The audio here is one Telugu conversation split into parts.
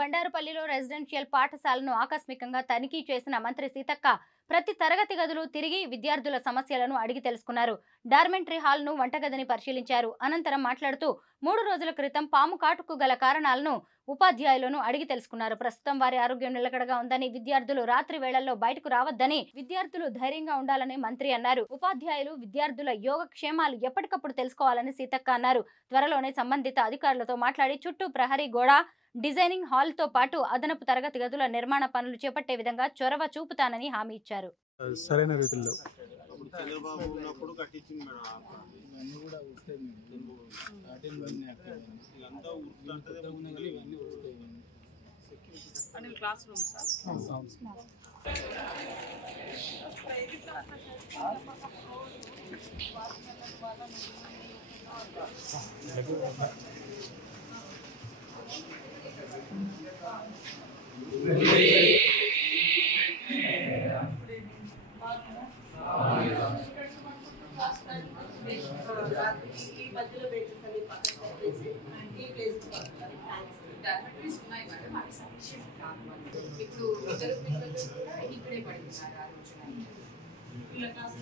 బండారుపల్లిలో రెసిడెన్షియల్ పాఠశాలను ఆకస్మికంగా తనిఖీ చేసిన మంత్రి సీతక్క ప్రతి తరగతి గదులు తిరిగి విద్యార్థుల సమస్యలను అడిగి తెలుసుకున్నారు. డార్మెంటరీ హాల్ను, వంటగదిని పరిశీలించారు. అనంతరం మాట్లాడుతూ 3 రోజుల క్రితం పాము కాటుకు గల కారణాలను ఉపాధ్యాయులను అడిగి తెలుసుకున్నారు. ప్రస్తుతం వారి ఆరోగ్యం నిలకడగా ఉందని, విద్యార్థులు రాత్రి వేళల్లో బయటకు రావద్దని, విద్యార్థులు ధైర్యంగా ఉండాలని మంత్రి అన్నారు. ఉపాధ్యాయులు, విద్యార్థుల యోగక్షేమాలు ఎప్పటికప్పుడు తెలుసుకోవాలని సీతక్క అన్నారు. త్వరలోనే సంబంధిత అధికారులతో మాట్లాడి చుట్టూ ప్రహరీ గోడ, డిజైనింగ్ హాల్తో పాటు అదనపు తరగతి గదుల నిర్మాణ పనులు చేపట్టే విధంగా చొరవ చూపుతానని హామీ ఇచ్చారు. సరైన రీతిలో క్లాస్ రూమ్స్ మధ్యలో పెట్టేసి డార్మెంటరీస్ ఉన్నాయి మేడం, అవి సఫిషియెంట్ కాదు. ఇప్పుడు ఇద్దరు పిల్లలు కూడా ఇక్కడే పడుతున్నారు. ఆ రోజున వీళ్ళ క్లాస్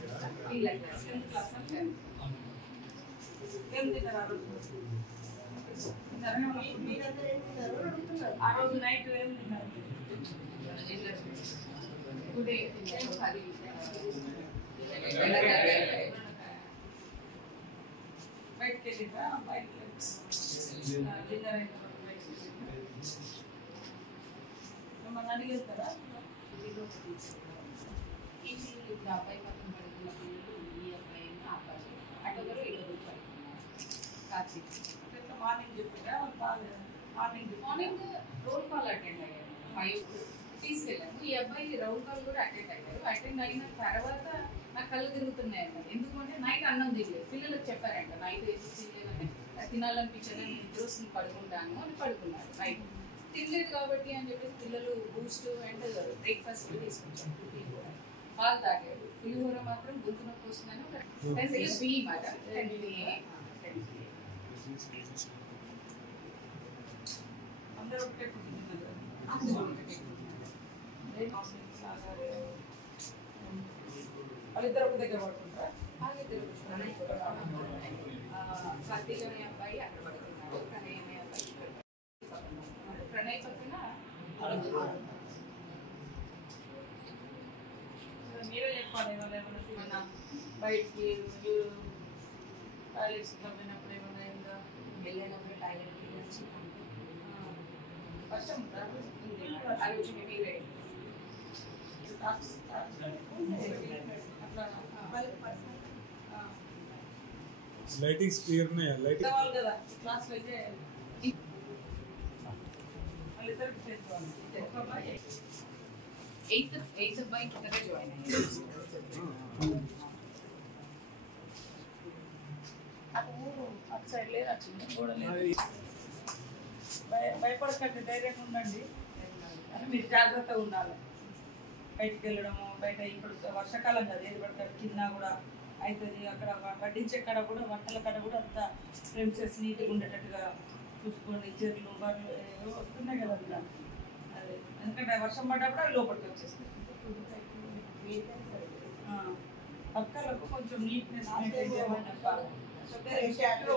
ఆ రోజు నైట్ ఏం తిన్నారు? బయటకి వెళ్ళిందా? బయటకి మిమ్మల్ని అడిగి వెళ్తారా? ఈ పిల్లలు ఇప్పుడు అబ్బాయి పక్కన పడుతున్న పిల్లలు ఈ అబ్బాయి అబ్బాయి అటొకరు ఇటొకరు పడుతున్నారు. మార్నింగ్ చెప్పారా? మార్నింగ్ రోల్ కాల్ అటెండ్ అయ్యారు. 5 తీసుకెళ్ళాము. ఈ అబ్బాయి రోల్ కాల్ కూడా అటెండ్ అయ్యారు. అటెండ్ అయిన తర్వాత నాకు కళ్ళు తిరుగుతున్నాయంట. ఎందుకంటే నైట్ అన్నం తినలేదు. పిల్లలకు చెప్పారంట నైట్ ఏదో తినలేదంటే తినాలనిపించని జ్యూస్ పడుకుంటాను అని పడుకున్నారు. నైట్ తినలేదు కాబట్టి అని చెప్పేసి పిల్లలు బూస్ట్ అండ్ బ్రేక్ఫాస్ట్ తీసుకొచ్చారు. పాలు తాగాడు. పులిహోర మాత్రం గొంతు నొప్పి వస్తుందని బి మాట 10 అందరూ ఒకటే వాళ్ళిద్దరు ఒక దగ్గర పడుకుంటారా? కార్తీక్ అనే అబ్బాయి అక్కడ పడుకున్నాడు. ప్రణయ్ అనే అబ్బాయి ప్రణయ్ పక్కన మీరే చెప్పాలి. ఏమైనా బయటికి టాయిలెట్స్ తప్పినప్పుడు ఏమైనా అయిందా? వెళ్ళినప్పుడు టాయిలెట్కి వచ్చి వర్షం ఆలోచన మీరే లైటింగ్స్ క్లియర్ ఉన్నాయా? లైటింగ్ వాళ్ళు కదా క్లాస్లో అయితే వాళ్ళిద్దరికి చేసుకోవాలి. 8th అబ్బాయి కిందగా జాయిన్ అయ్యారు. అటు సైడ్ లేదు, వచ్చింది గోడ లేదు. భయపడకండి, ధైర్యంగా ఉండండి. అని మీరు జాగ్రత్తగా ఉండాలి. బయటికి వెళ్ళడము, బయట ఇప్పుడు వర్షాకాలం కదా, ఏది పడతారు కింద కూడా అవుతుంది. అక్కడ వడ్డించే కాడ కూడా, వంటల కాడ కూడా అంతా ప్రెమిసెస్ నీట్గా ఉండేటట్టుగా చూసుకోండి. చెర్లు బర్రెలు ఏవో వస్తున్నాయి కదా అందులో. అదే ఎందుకంటే వర్షం పడ్డప్పుడు అవి లోపలికి వచ్చేస్తాయి. పక్కలకు కొంచెం నీట్నెస్ మెయింటైన్ చేయమని చెప్పాలి.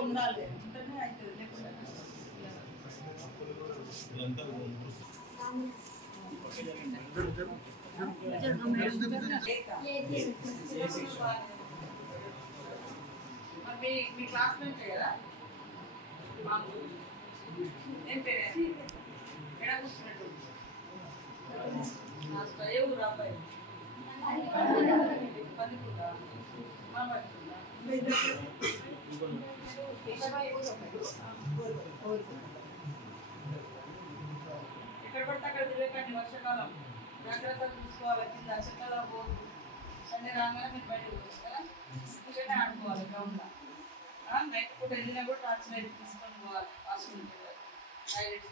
ఉండాలి, ఉంటేనే అవుతుంది. లేకుండా మీ క్లాస్మేట్ కదా ఏం పేరు? ఎక్కడ కూర్చున్నట్టు? ఏ ఊరు అబ్బాయి? పనికుండా ఎక్కడ పడితే అక్కడ తిరగకండి. వర్షాకాలం జాగ్రత్తగా చూసుకోవాలి. కింద వర్షాకాలం పోదు. సండే రాగానే మీరు బయటకు పోతుంది కదా, ఇక్కడనే ఆడుకోవాలి గ్రౌండ్లో. నైట్ పూట వెళ్ళినా కూడా టార్చ్ లైట్ తీసుకొని పోవాలి. వాష్రూమ్ టాయిలెట్స్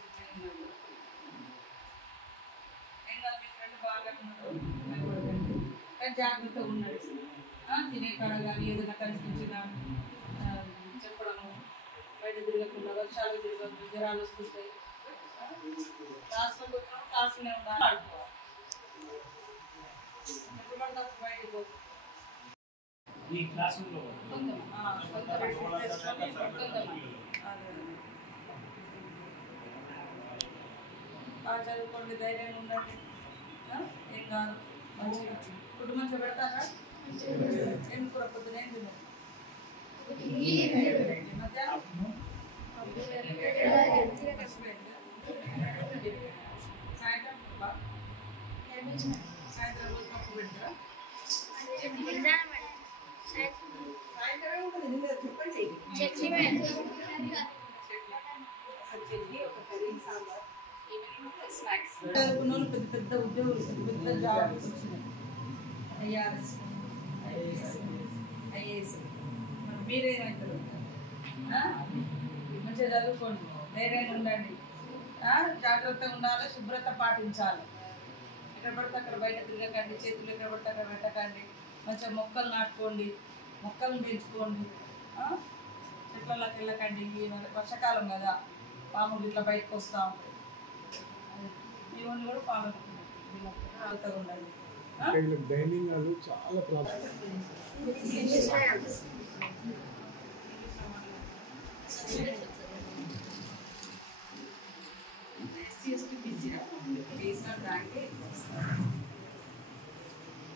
ఏం కాదు. మీ ఫ్రెండ్ బాగా కానీ జాగ్రత్తగా ఉన్నది. తినే కాడ కానీ ఏదైనా కనిపించినా చెప్పడము, బయట తిరగకుండా, వర్షాలు తిరగద్దు, జ్వరాలు వస్తుంటాయి. క్లాస్లోకి వచ్చినా క్లాస్లోనే ఉండాలి ఆడుకోవాలి. ఎప్పుడు పడితే అప్పుడు బయటికి పోతుంది. ఈ క్లాస్ రూమ్లో బాగా చదువుకోండి, ధైర్యంగా ఉండండి. ఏం కాదు, మంచిగా ఫుడ్ మంచిగా పెడతారా? ఏం కూర పొద్దున ఏం తిన్నాం? మధ్యాహ్నం సాయంత్రం సాయంత్రం రోజు పప్పు పెడతారా? సాయంత్రమే ఉంటుంది. నిన్న చెప్పండి. చట్నీ, ఒక కర్రీ, సాంబార్. స్నాక్స్ చదువుకున్న వాళ్ళు పెద్ద పెద్ద ఉద్యోగులు, పెద్ద జాబ్స్ వచ్చినాయి. IRS, IAS. మరి మీరేమవుతారు? మంచిగా చదువుకోండి, ధైర్యంగా ఉండండి, జాగ్రత్తగా ఉండాలి, శుభ్రత పాటించాలి. ఎక్కడ పడితే అక్కడ బయట తిరగకండి, చేతులు ఎక్కడ పడితే అక్కడ పెట్టకండి. మంచిగా మొక్కలు నాటుకోండి, మొక్కలు పెంచుకోండి. చెట్లలోకి వెళ్ళకండి. వర్షాకాలం కదా, పాములు ఇట్లా బయటకు వస్తూ ఉంటాయి. మీ వాళ్ళు కూడా పాల్గొంటున్నారు, ఉండాలి. డైనింగ్ హాల్ చాలా ప్రాబ్లం.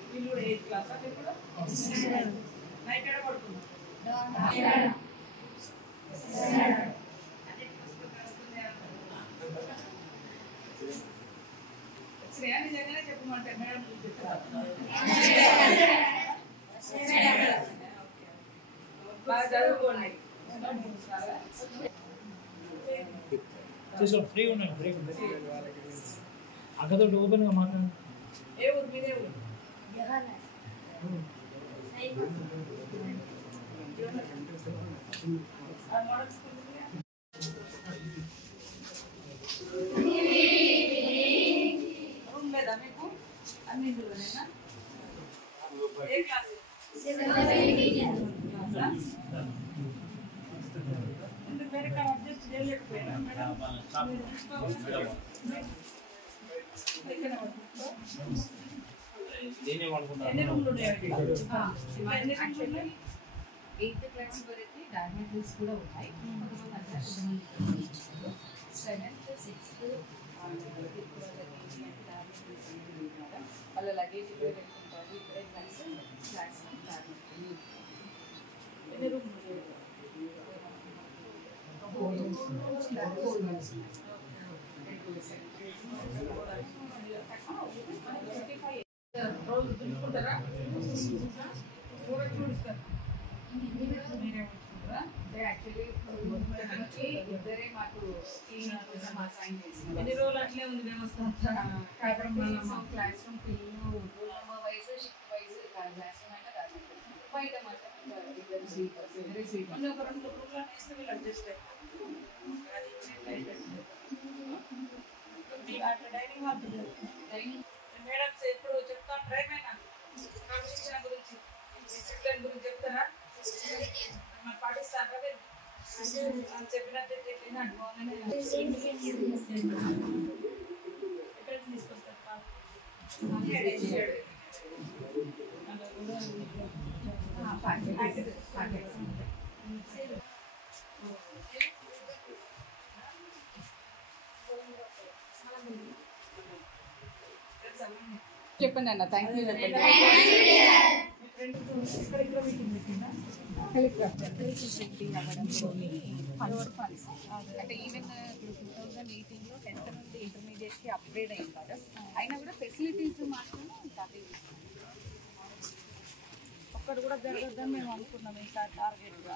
వీళ్ళు కూడా 8th క్లాస్ ఇప్పుడు నైట్ ఎక్కడ పడుతున్నారు? వచ్చినాయా? నిజంగానే చెప్పమంటే మేడం బాగా చదువుకోండి. ఫ్రీ ఉండండి, బ్రేక్ అక్కతో ఓపెన్గా మాట్లాడండి. ఏ ఊరు మీదే ఊరు? మోడల్ స్కూల్ రూమ్ లేదా మీకు? అన్ని ఇందులోనేనా? ఏ క్లాస్? ఎందుకు వేరే కాడ అడ్జస్ట్ చేయలేకపోయినా మేడం? ఎన్ని రూమ్లు ఉన్నాయండి? ఎన్ని రూమ్లు ఉన్నాయి? 8th క్లాస్ వరకు డార్మెటరీస్ కూడా ఉన్నాయి. 7th, 6th వాళ్ళ లగేజ్ పెట్టుకుంటారు. ఇక్కడే క్లాస్ డార్మెటరీ. ఎన్ని రూమ్లు ఉన్నాయి? రోజు దులుపుకుంటారా? మీరే ఉంచుకుంటారా? యాక్చువల్లీ ఇద్దరే మాకు క్లీనింగ్ కోసం అసైన్ చేసిన. ఎన్ని రోజులు అట్లే ఉంది వ్యవస్థ? క్లాస్ రూమ్ పిల్లలు rule number wise, shift wise class room అంటే డార్మెటరీ. బయట మాత్రం ఇద్దరు స్లీపర్స్, ఇద్దరే స్లీపర్స్. ఒక 2 రూమ్లు వేస్తే వీళ్ళు అడ్జస్ట్ అవుతారు. అట్లా డైనింగ్ హాల్ మేడం ఎప్పుడు చెప్తాను డ్రైవేనా క్రమశిక్షణ గురించి, డిసిప్లిన్ గురించి చెప్తారా? మరి పాటిస్తారా? చెప్పినట్టు ఎక్కడ తీసుకొస్తారు? చెప్పండి అన్న, థ్యాంక్ యూ చెప్పండి. హెలికాప్టర్ అవ్వడంలోని ఫండ్స్ అంటే ఈవెన్ ఇప్పుడు 2018లో 10th నుండి ఇంటర్మీడియట్కి అప్గ్రేడ్ అయింది కదా, అయినా కూడా ఫెసిలిటీస్ మాత్రం ఒక్కటి కూడా జరగద్దని మేము అనుకున్నాం ఈసారి టార్గెట్గా.